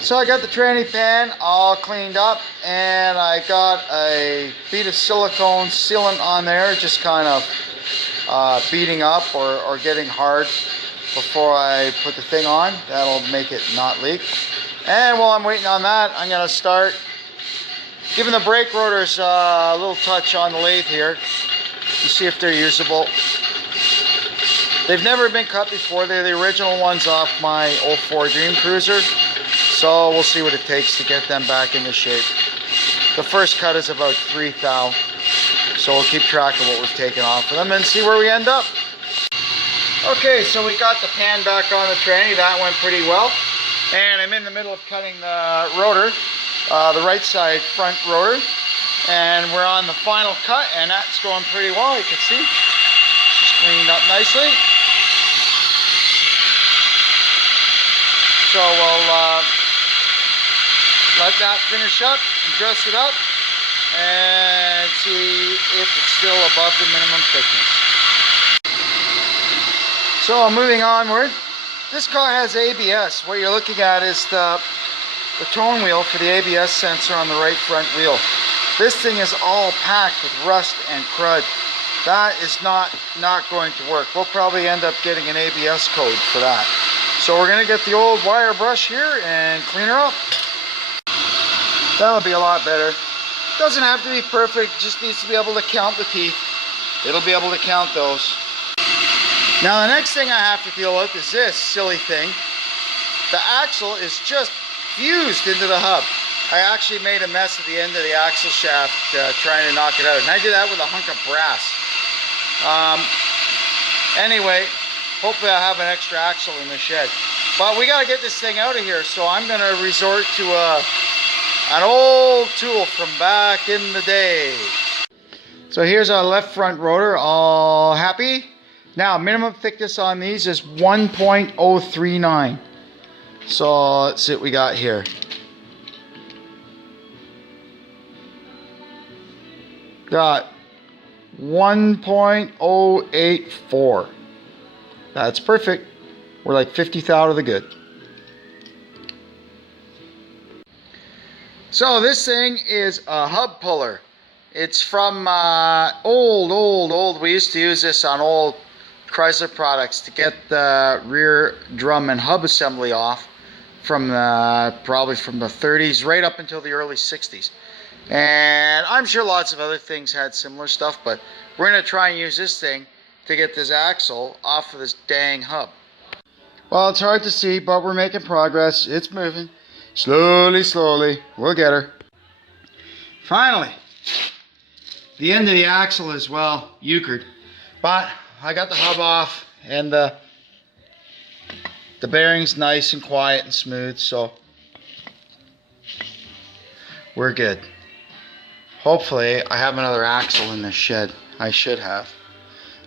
So I got the tranny pan all cleaned up, and I got a bead of silicone sealant on there, just kind of beating up or getting hard before I put the thing on. That'll make it not leak. And while I'm waiting on that, I'm going to start giving the brake rotors a little touch on the lathe here to see if they're usable. They've never been cut before. They're the original ones off my 04 Dream Cruiser. So we'll see what it takes to get them back into shape. The first cut is about 3 thou. So we'll keep track of what we've taken off of them and see where we end up. Okay, so we got the pan back on the tranny. That went pretty well. And I'm in the middle of cutting the rotor, the right side front rotor. And we're on the final cut, and that's going pretty well, you can see. Just cleaned up nicely. So we'll let that finish up, dress it up, and see if it's still above the minimum thickness. So moving onward, this car has ABS. What you're looking at is the tone wheel for the ABS sensor on the right front wheel. This thing is all packed with rust and crud. That is not going to work. We'll probably end up getting an ABS code for that. So we're going to get the old wire brush here and clean her up. That'll be a lot better. Doesn't have to be perfect, just needs to be able to count the teeth. It'll be able to count those. Now the next thing I have to deal with is this silly thing. The axle is just fused into the hub. I actually made a mess at the end of the axle shaft trying to knock it out. And I did that with a hunk of brass. Anyway, hopefully I have an extra axle in the shed. But we got to get this thing out of here, so I'm going to resort to an old tool from back in the day. So here's our left front rotor, all happy. Now minimum thickness on these is 1.039. So let's see what we got here. Got 1.084. That's perfect. We're like 50th out of the good. So this thing is a hub puller. It's from old. We used to use this on old Chrysler products to get the rear drum and hub assembly off from probably from the 30s right up until the early 60s. And I'm sure lots of other things had similar stuff, but we're going to try and use this thing to get this axle off of this dang hub. Well, it's hard to see, but we're making progress. It's moving. Slowly. We'll get her. Finally, the end of the axle is, well, euchred. But I got the hub off, and the bearing's nice and quiet and smooth, so we're good. Hopefully, I have another axle in the shed. I should have.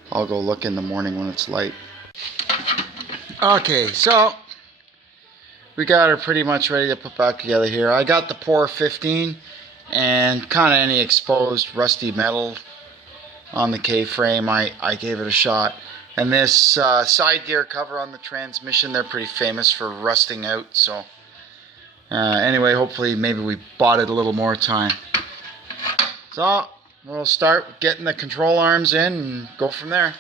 I'll go look in the morning when it's light. Okay, so we got her pretty much ready to put back together here. I got the Pour 15 and kind of any exposed rusty metal on the K-frame. I gave it a shot. And this side gear cover on the transmission, they're pretty famous for rusting out. So anyway, hopefully maybe we bought it a little more time. So we'll start getting the control arms in and go from there.